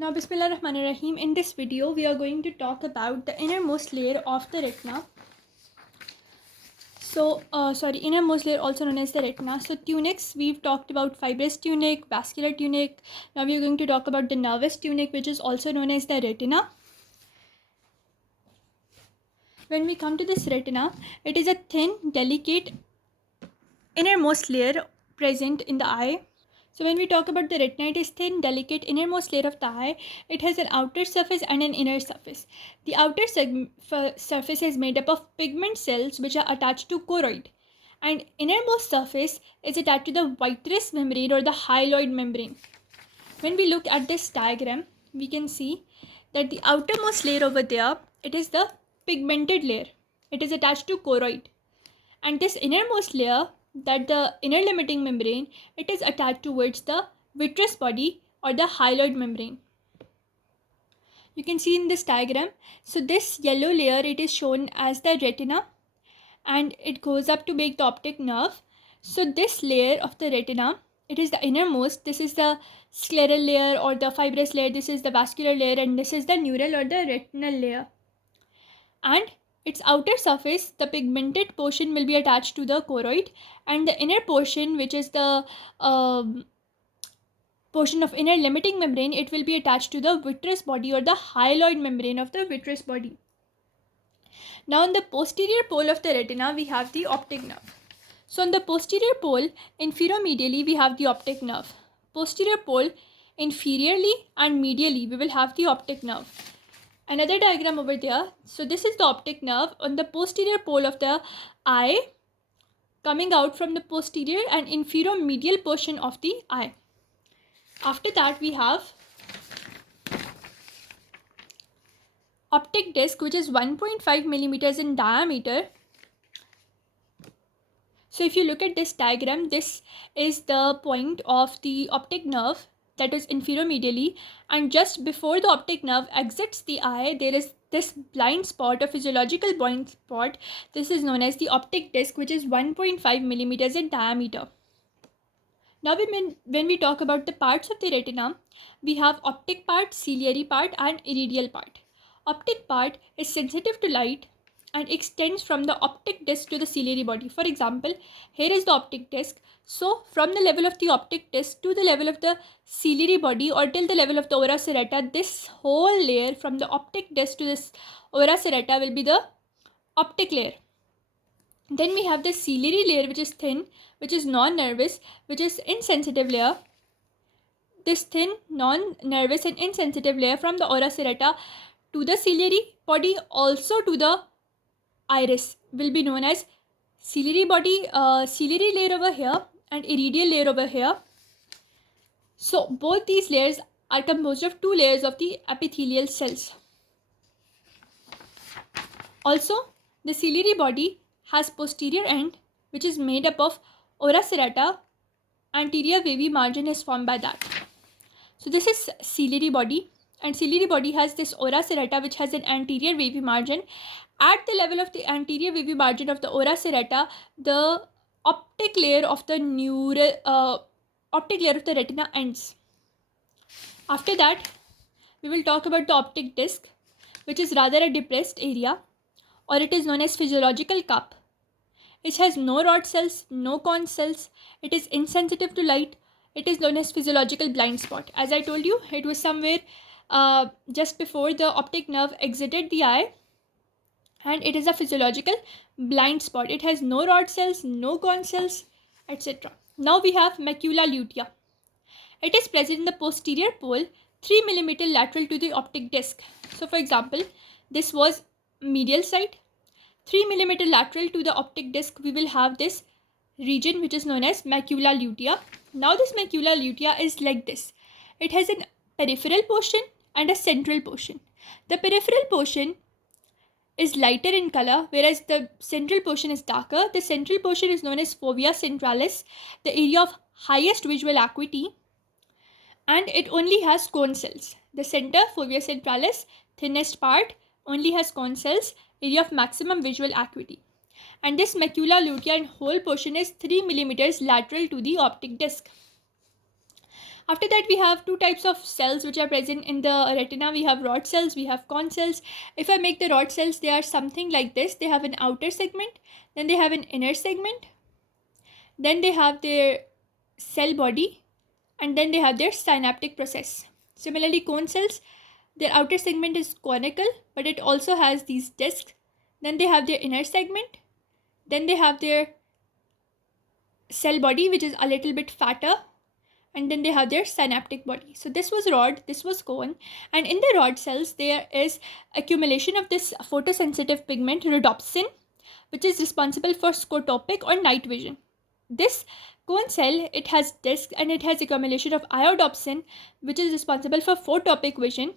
Now, Bismillahirrahmanirrahim. In this video, we are going to talk about the innermost layer of the retina. Innermost layer, also known as the retina. So, tunics, we've talked about fibrous tunic, vascular tunic. Now, we are going to talk about the nervous tunic, which is also known as the retina. When we come to this retina, it is a thin, delicate, innermost layer present in the eye. So when we talk about the retina, it is thin, delicate, innermost layer of the eye. It has an outer surface and an inner surface. The outer surface is made up of pigment cells which are attached to choroid. And innermost surface is attached to the vitreous membrane or the hyaloid membrane. When we look at this diagram, we can see that the outermost layer over there, it is the pigmented layer. It is attached to choroid. And this innermost layer, that the inner limiting membrane, it is attached towards the vitreous body or the hyaloid membrane. You can see in this diagram. So this yellow layer, it is shown as the retina and it goes up to make the optic nerve. So this layer of the retina, it is the innermost. This is the scleral layer or the fibrous layer. This is the vascular layer and this is the neural or the retinal layer. And its outer surface, the pigmented portion, will be attached to the choroid, and the inner portion, which is the portion of inner limiting membrane, it will be attached to the vitreous body or the hyaloid membrane of the vitreous body. Now on the posterior pole of the retina, we have the optic nerve. So on the posterior pole, inferior-medially, we have the optic nerve. Posterior pole, inferiorly and medially, we will have the optic nerve. Another diagram over there. So this is the optic nerve on the posterior pole of the eye, coming out from the posterior and inferior medial portion of the eye. After that, we have optic disc, which is 1.5 millimeters in diameter. So if you look at this diagram, this is the point of the optic nerve, that is inferior medially, and just before the optic nerve exits the eye, there is this blind spot, a physiological blind spot. This is known as the optic disc, which is 1.5 millimeters in diameter. Now when we talk about the parts of the retina, we have optic part, ciliary part and iridial part. Optic part is sensitive to light and extends from the optic disc to the ciliary body. For example, here is the optic disc. So from the level of the optic disc to the level of the ciliary body or till the level of the ora serrata, this whole layer from the optic disc to this ora serrata will be the optic layer. Then we have the ciliary layer, which is thin, which is non-nervous, which is insensitive layer. This thin, non-nervous and insensitive layer from the ora serrata to the ciliary body, also to the iris, will be known as ciliary body, ciliary layer over here and iridial layer over here. So both these layers are composed of two layers of the epithelial cells. Also, the ciliary body has posterior end, which is made up of ora serrata. Anterior wavy margin is formed by that. So this is ciliary body, and ciliary body has this ora serrata, which has an anterior wavy margin. At the level of the anterior wavy margin of the ora serrata, the optic layer of the retina ends. After that, we will talk about the optic disc, which is rather a depressed area, or it is known as physiological cup. It has no rod cells, no cone cells. It is insensitive to light. It is known as physiological blind spot. As I told you, it was somewhere just before the optic nerve exited the eye, and it is a physiological blind spot. It has no rod cells, no cone cells, etc. Now we have macula lutea. It is present in the posterior pole, 3 millimeter lateral to the optic disc. So for example, this was medial side. 3 millimeter lateral to the optic disc, we will have this region which is known as macula lutea. Now this macula lutea is like this. It has a peripheral portion and a central portion. The peripheral portion is lighter in color, whereas the central portion is darker. The central portion is known as fovea centralis, the area of highest visual acuity, and it only has cone cells. The center, fovea centralis, thinnest part, only has cone cells, area of maximum visual acuity. And this macula lutea and whole portion is 3 millimeters lateral to the optic disc. After that, we have two types of cells which are present in the retina. We have rod cells, we have cone cells. If I make the rod cells, they are something like this. They have an outer segment, then they have an inner segment, then they have their cell body, and then they have their synaptic process. Similarly, cone cells, their outer segment is conical, but it also has these discs. Then they have their inner segment, then they have their cell body, which is a little bit fatter, and then they have their synaptic body. So this was rod, this was cone, and in the rod cells there is accumulation of this photosensitive pigment rhodopsin, which is responsible for scotopic or night vision. This cone cell, it has disc and it has accumulation of iodopsin, which is responsible for photopic vision.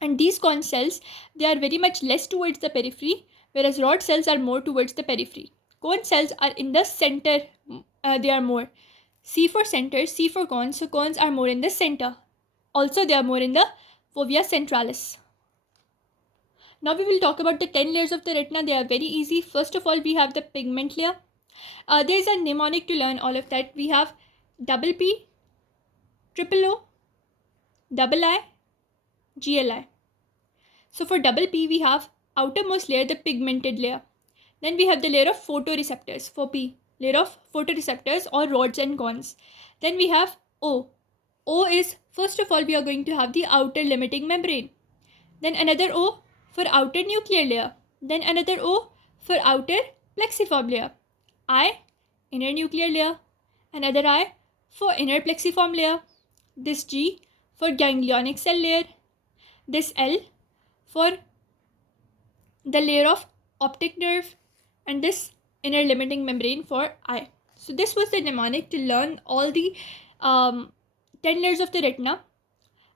And these cone cells, they are very much less towards the periphery, whereas rod cells are more towards the periphery. Cone cells are in the center, they are more. C for center, C for cones, so cones are more in the center. Also, they are more in the fovea centralis. Now we will talk about the 10 layers of the retina. They are very easy. First of all, we have the pigment layer. There is a mnemonic to learn all of that. We have double P, triple O, double I, GLI. So for double P, we have outermost layer, the pigmented layer. Then we have the layer of photoreceptors, for P, layer of photoreceptors or rods and cones. Then we have O. O is, first of all, we are going to have the outer limiting membrane. Then another O for outer nuclear layer. Then another O for outer plexiform layer. I, inner nuclear layer. Another I for inner plexiform layer. This G for ganglionic cell layer. This L for the layer of optic nerve, and this inner limiting membrane for eye. So this was the mnemonic to learn all the 10 layers of the retina.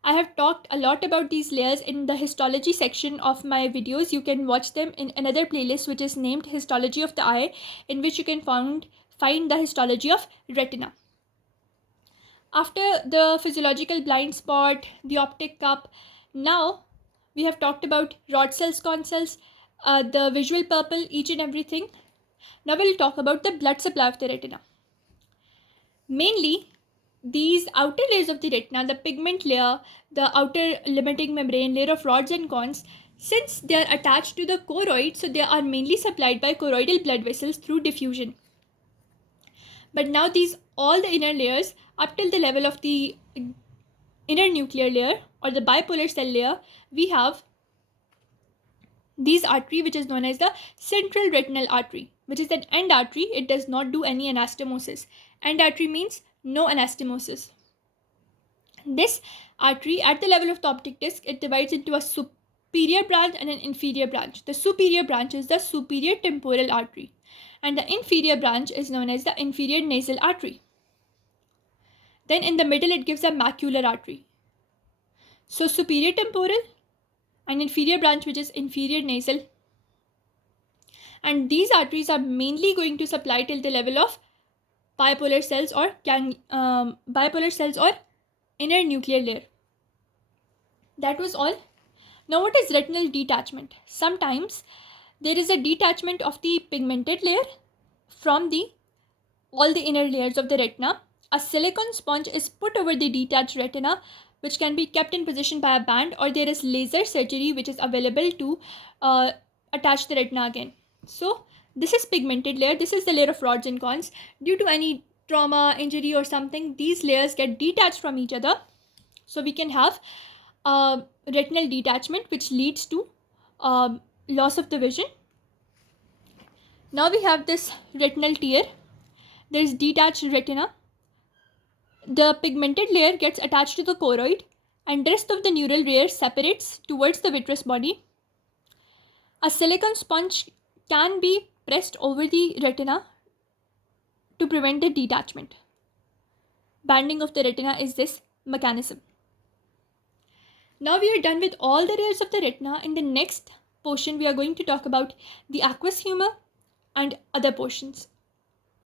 I have talked a lot about these layers in the histology section of my videos. You can watch them in another playlist which is named Histology of the Eye, in which you can find the histology of retina. After the physiological blind spot, the optic cup, now we have talked about rod cells, cone cells, the visual purple, each and everything. Now we'll talk about the blood supply of the retina. Mainly, these outer layers of the retina, the pigment layer, the outer limiting membrane, layer of rods and cones, since they are attached to the choroid, so they are mainly supplied by choroidal blood vessels through diffusion. But now these, all the inner layers up till the level of the inner nuclear layer or the bipolar cell layer, we have these artery which is known as the central retinal artery, which is an end artery. It does not do any anastomosis. End artery means no anastomosis. This artery at the level of the optic disc, it divides into a superior branch and an inferior branch. The superior branch is the superior temporal artery, and the inferior branch is known as the inferior nasal artery. Then in the middle it gives a macular artery. So superior temporal and inferior branch, which is inferior nasal. And these arteries are mainly going to supply till the level of bipolar cells or inner nuclear layer. That was all. Now what is retinal detachment? Sometimes there is a detachment of the pigmented layer from all the inner layers of the retina. A silicone sponge is put over the detached retina, which can be kept in position by a band, or there is laser surgery which is available to attach the retina again. So this is pigmented layer. This is the layer of rods and cones. Due to any trauma, injury or something, these layers get detached from each other. So we can have retinal detachment, which leads to loss of the vision. Now we have this retinal tear. There is detached retina. The pigmented layer gets attached to the choroid, and the rest of the neural layer separates towards the vitreous body. A silicone sponge can be pressed over the retina to prevent the detachment. Banding of the retina is this mechanism. Now we are done with all the layers of the retina. In the next portion, we are going to talk about the aqueous humor and other portions.